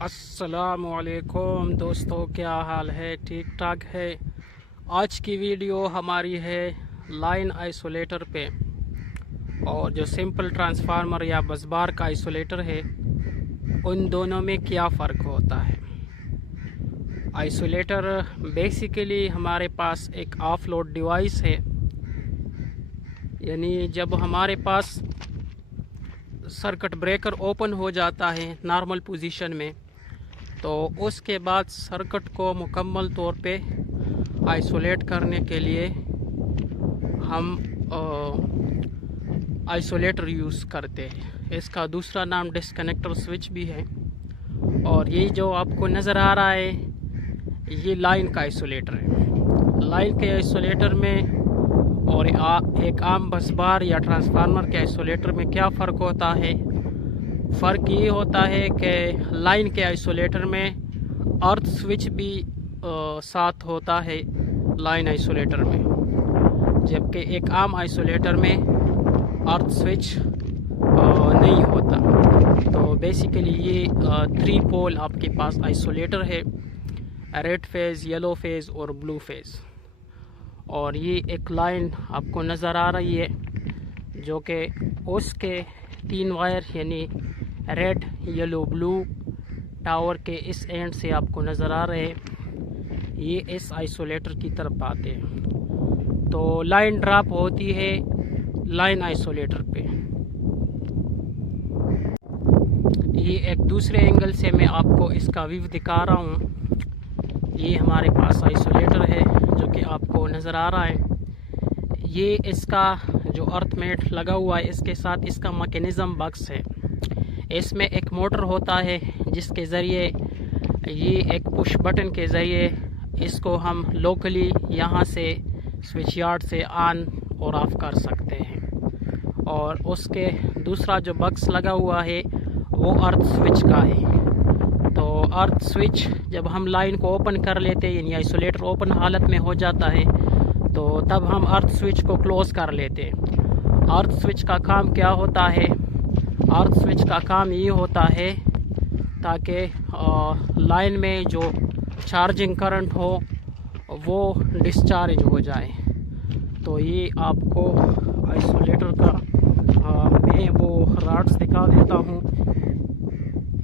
السلام علیکم دوستو، کیا حال ہے؟ ٹھیک ٹھاک ہے۔ آج کی ویڈیو ہماری ہے لائن آئسولیٹر پہ، اور جو سمپل ٹرانسفارمر یا بس بار کا آئسولیٹر ہے ان دونوں میں کیا فرق ہوتا ہے۔ آئسولیٹر بیسیکلی ہمارے پاس ایک آف لوڈ ڈیوائس ہے، یعنی جب ہمارے پاس سرکٹ بریکر اوپن ہو جاتا ہے نارمل پوزیشن میں، تو اس کے بعد سرکٹ کو مکمل طور پہ آئسولیٹ کرنے کے لیے ہم آئسولیٹر یوز کرتے ہیں۔ اس کا دوسرا نام ڈسکنیکٹر سوئچ بھی ہے، اور یہ جو آپ کو نظر آ رہا ہے یہ لائن کا آئسولیٹر ہے۔ لائن کے آئسولیٹر میں اور ایک عام بس بار یا ٹرانسفارمر کے آئسولیٹر میں کیا فرق ہوتا ہے؟ فرق یہ ہوتا ہے کہ لائن کے آئسولیٹر میں ارتھ سوئچ بھی ساتھ ہوتا ہے لائن آئسولیٹر میں، جبکہ ایک عام آئسولیٹر میں ارتھ سوئچ نہیں ہوتا۔ تو بیسیکلی یہ 3 پول آپ کے پاس آئسولیٹر ہے، ریڈ فیز، یلو فیز اور بلو فیز۔ اور یہ ایک لائن آپ کو نظر آ رہی ہے جو کہ اس کے 3 وائر یعنی ریڈ، یلو، بلو ٹاور کے اس اینڈ سے آپ کو نظر آ رہے ہیں، یہ اس آئسولیٹر کی طرف آتے ہیں۔ تو لائن ڈراپ ہوتی ہے لائن آئسولیٹر پہ۔ یہ ایک دوسرے اینگل سے میں آپ کو اس کا ویو دکھا رہا ہوں۔ یہ ہمارے پاس آئسولیٹر ہے جو کہ آپ کو نظر آ رہا ہے۔ یہ اس کا جو ارتھ میٹ لگا ہوا ہے، اس کے ساتھ اس کا میکینزم باکس ہے۔ اس میں ایک موٹر ہوتا ہے جس کے ذریعے یہ ایک پش بٹن کے ذریعے اس کو ہم لوکلی یہاں سے سوئچ یارڈ سے آن اور آف کر سکتے ہیں۔ اور اس کے دوسرا جو باکس لگا ہوا ہے وہ ارتھ سوئچ کا ہے۔ تو ارتھ سوئچ جب ہم لائن کو اوپن کر لیتے ہیں، یعنی آئسولیٹر اوپن حالت میں ہو جاتا ہے، تو تب ہم ارتھ سوئچ کو کلوز کر لیتے ہیں۔ ارتھ سوئچ کا کام کیا ہوتا ہے؟ ارتھ سوئچ کا کام یہ ہوتا ہے تاکہ لائن میں جو چارجنگ کرنٹ ہو وہ ڈسچارج ہو جائے۔ تو یہ آپ کو آئسولیٹر کا میں وہ راڈز دکھا دیتا ہوں۔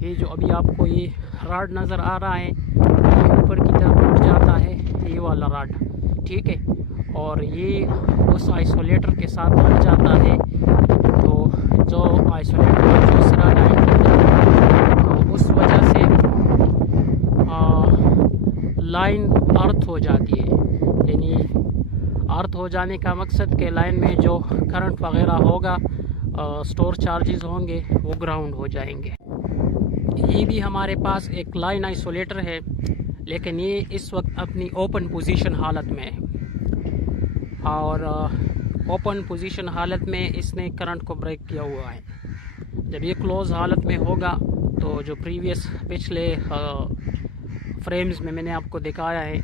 یہ جو ابھی آپ کو یہ راڈ نظر آ رہا ہے، یہ اوپر کی طرف اٹھ جاتا ہے، یہ والا راڈ، ٹھیک ہے، اور یہ اس آئسولیٹر کے ساتھ لگ جاتا ہے۔ تو جو آئسولیٹر کا دوسرا لائن ہوتا ہے، تو اس وجہ سے لائن ارتھ ہو جاتی ہے، یعنی ارتھ ہو جانے کا مقصد کہ لائن میں جو کرنٹ وغیرہ ہوگا، سٹور چارجز ہوں گے، وہ گراؤنڈ ہو جائیں گے۔ یہ بھی ہمارے پاس ایک لائن آئسولیٹر ہے، لیکن یہ اس وقت اپنی اوپن پوزیشن حالت میں ہے، اور اوپن پوزیشن حالت میں اس نے کرنٹ کو بریک کیا ہوا ہے۔ جب یہ کلوز حالت میں ہوگا تو جو پچھلے فریمز میں نے آپ کو دکھایا ہے،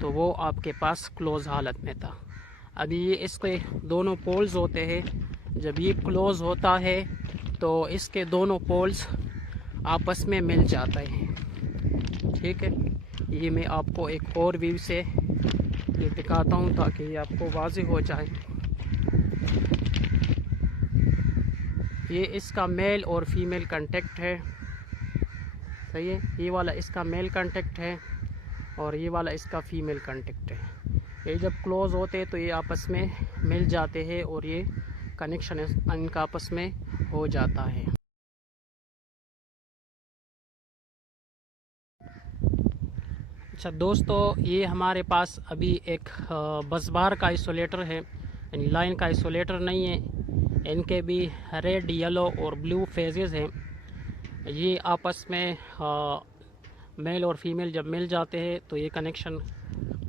تو وہ آپ کے پاس کلوز حالت میں تھا۔ ابھی یہ اس کے دونوں پولز ہوتے ہیں، جب یہ کلوز ہوتا ہے تو اس کے دونوں پولز آپس میں مل جاتے ہیں، ٹھیک ہے۔ یہ میں آپ کو ایک اور ویو سے یہ دکھاتا ہوں تاکہ یہ آپ کو واضح ہو جائے۔ یہ اس کا میل اور فیمیل کنٹیکٹ ہے، صحیح ہے۔ یہ والا اس کا میل کنٹیکٹ ہے اور یہ والا اس کا فیمیل کنٹیکٹ ہے۔ یہ جب کلوز ہوتے تو یہ آپس میں مل جاتے ہیں اور یہ کنیکشن ان کا آپس میں ہو جاتا ہے۔ اچھا دوستو، یہ ہمارے پاس ابھی ایک بس بار کا آئسولیٹر ہے، یعنی لائن کا آئسولیٹر نہیں ہے۔ ان کے بھی ریڈ، یلو اور بلو فیزز ہیں۔ یہ آپس میں میل اور فیمیل جب مل جاتے ہیں تو یہ کنیکشن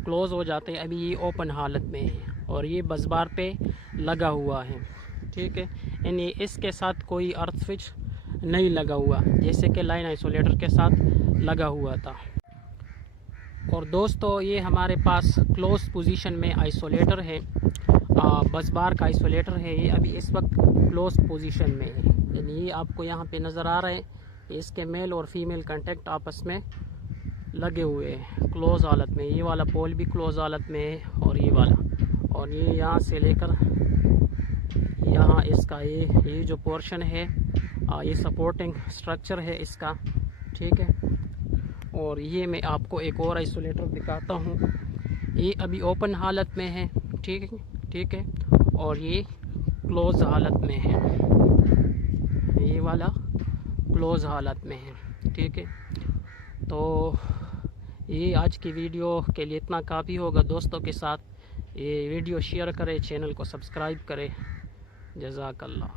کلوز ہو جاتے ہیں۔ ابھی یہ اوپن حالت میں ہے اور یہ بس بار پہ لگا ہوا ہے، ٹھیک ہے، یعنی اس کے ساتھ کوئی ارتھ سوئچ نہیں لگا ہوا، جیسے کہ لائن آئسولیٹر کے ساتھ لگا ہوا تھا۔ اور دوستو، یہ ہمارے پاس کلوز پوزیشن میں آئسولیٹر ہے، بس بار کا آئسولیٹر ہے۔ یہ ابھی اس وقت کلوز پوزیشن میں ہے، یعنی یہ آپ کو یہاں پہ نظر آ رہا ہے، اس کے میل اور فیمیل کنٹیکٹ آپس میں لگے ہوئے ہیں کلوز حالت میں. یہ والا پول بھی کلوز حالت میں ہے اور یہ والا, اور یہ یہاں سے لے کر یہاں اس کا یہ جو پورشن ہے یہ سپورٹنگ سٹرکچر ہے اس کا, ٹھیک ہے. اور یہ میں آپ کو ایک اور آئسولیٹر دکھاتا ہوں. یہ ابھی اوپن حالت میں ہے, ٹھیک ہے, اور یہ کلوز حالت میں ہے. یہ والا کلوز حالت میں ہے, ٹھیک ہے. تو یہ آج کی ویڈیو کے لیے اتنا کافی ہوگا. دوستوں کے ساتھ یہ ویڈیو شیئر کرے, چینل کو سبسکرائب کرے. جزاک اللہ.